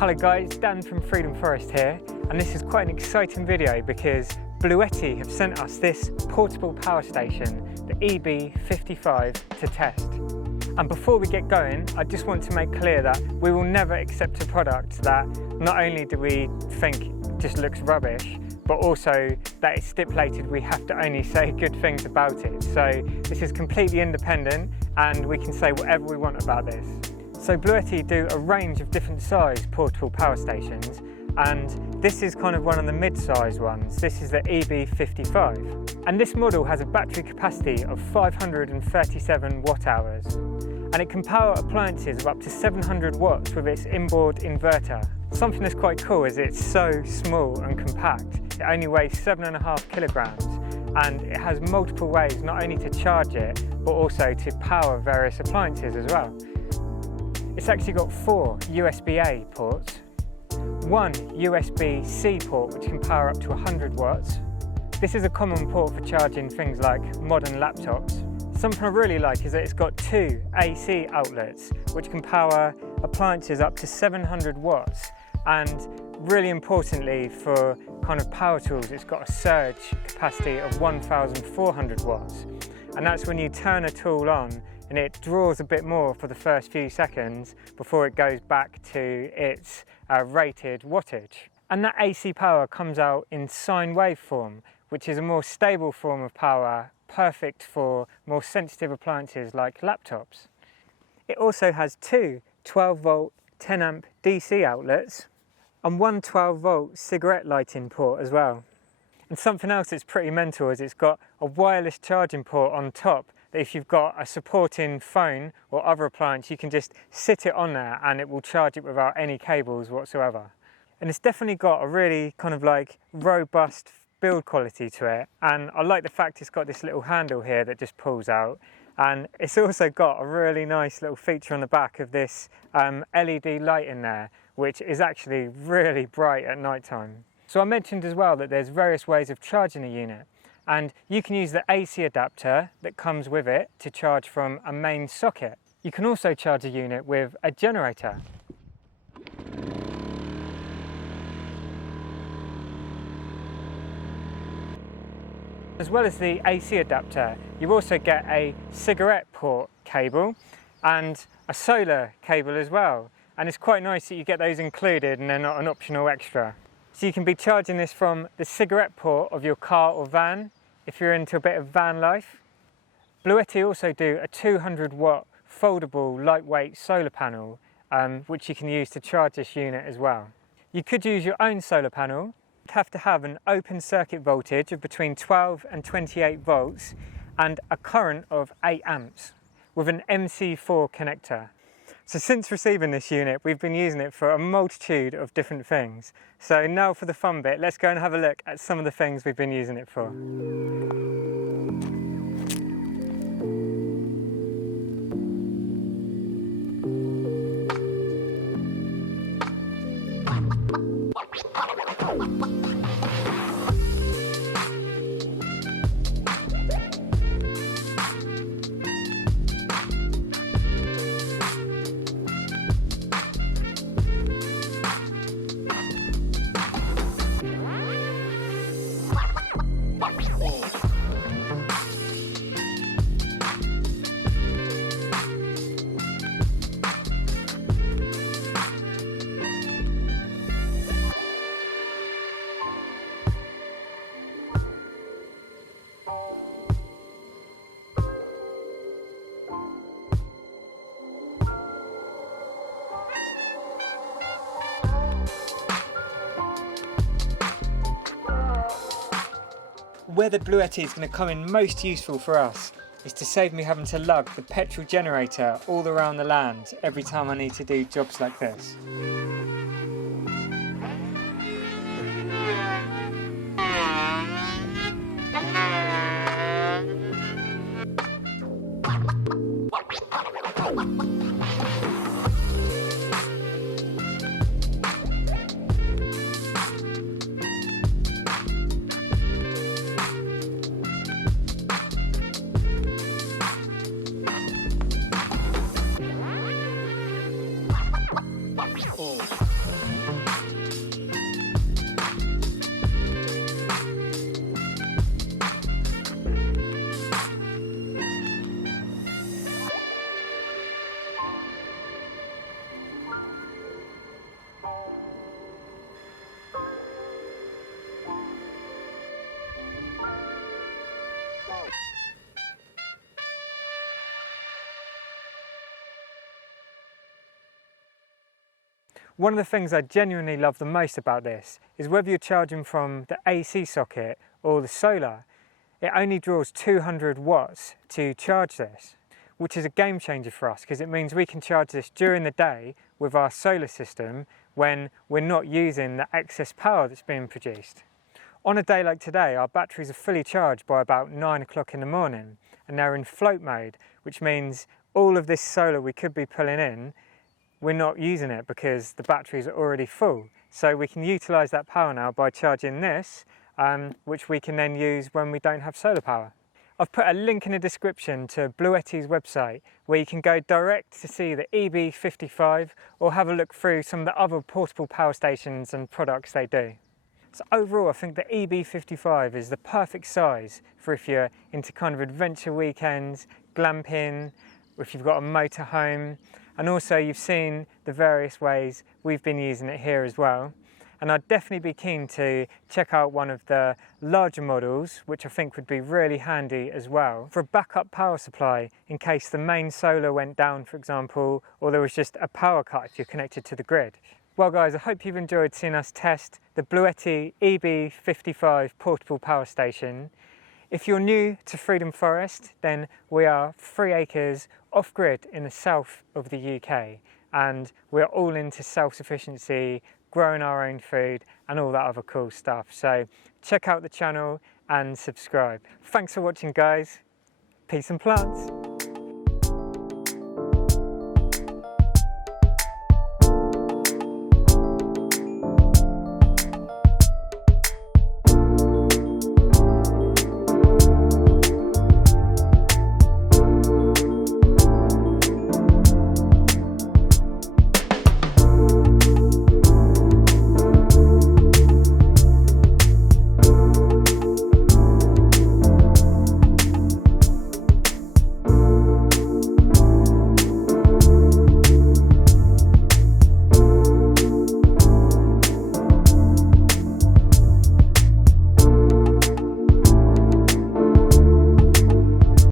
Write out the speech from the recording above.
Hello guys, Dan from Freedom Forest here, and this is quite an exciting video because Bluetti have sent us this portable power station, the EB55, to test. And before we get going, I just want to make clear that we will never accept a product that not only do we think just looks rubbish, but also that it's stipulated we have to only say good things about it. So this is completely independent and we can say whatever we want about this. So Bluetti do a range of different size portable power stations, and this is kind of one of the mid-size ones. This is the EB55. And this model has a battery capacity of 537 watt hours. And it can power appliances of up to 700 watts with its inboard inverter. Something that's quite cool is it's so small and compact. It only weighs 7.5 kilograms, and it has multiple ways not only to charge it, but also to power various appliances as well. It's actually got 4 USB-A ports, 1 USB-C port which can power up to 100 watts. This is a common port for charging things like modern laptops. Something I really like is that it's got 2 AC outlets which can power appliances up to 700 watts, and really importantly for kind of power tools, it's got a surge capacity of 1,400 watts. And that's when you turn a tool on and it draws a bit more for the first few seconds before it goes back to its rated wattage. And that AC power comes out in sine wave form, which is a more stable form of power, perfect for more sensitive appliances like laptops. It also has 2 12-volt 10 amp DC outlets and 1 12-volt cigarette lighting port as well. And something else that's pretty mental is it's got a wireless charging port on top that if you've got a supporting phone or other appliance, you can just sit it on there and it will charge it without any cables whatsoever. And it's definitely got a really kind of like robust build quality to it. And I like the fact it's got this little handle here that just pulls out. And it's also got a really nice little feature on the back of this LED light in there, which is actually really bright at night time. So I mentioned as well that there's various ways of charging a unit. And you can use the AC adapter that comes with it to charge from a main socket. You can also charge a unit with a generator. As well as the AC adapter, you also get a cigarette port cable and a solar cable as well. And it's quite nice that you get those included and they're not an optional extra. So you can be charging this from the cigarette port of your car or van if you're into a bit of van life. Bluetti also do a 200 watt foldable lightweight solar panel which you can use to charge this unit as well. You could use your own solar panel. You'd have to have an open circuit voltage of between 12 and 28 volts and a current of 8 amps with an MC4 connector. So since receiving this unit, we've been using it for a multitude of different things. So now for the fun bit, let's go and have a look at some of the things we've been using it for. Where the Bluetti is going to come in most useful for us is to save me having to lug the petrol generator all around the land every time I need to do jobs like this. Oh. One of the things I genuinely love the most about this is whether you're charging from the AC socket or the solar, it only draws 200 watts to charge this, which is a game changer for us because it means we can charge this during the day with our solar system when we're not using the excess power that's being produced. On a day like today, our batteries are fully charged by about 9 o'clock in the morning and they're in float mode, which means all of this solar we could be pulling in, we're not using it because the batteries are already full. So we can utilise that power now by charging this, which we can then use when we don't have solar power. I've put a link in the description to Bluetti's website where you can go direct to see the EB55 or have a look through some of the other portable power stations and products they do. So overall, I think the EB55 is the perfect size for if you're into kind of adventure weekends, glamping, or if you've got a motorhome. And also you've seen the various ways we've been using it here as well. And I'd definitely be keen to check out one of the larger models, which I think would be really handy as well, for a backup power supply in case the main solar went down, for example, or there was just a power cut if you're connected to the grid. Well guys, I hope you've enjoyed seeing us test the Bluetti EB55 portable power station. If you're new to Freedom Forest, then we are 3 acres off-grid in the south of the UK, and we're all into self-sufficiency, growing our own food and all that other cool stuff. So check out the channel and subscribe. Thanks for watching guys. Peace and plants.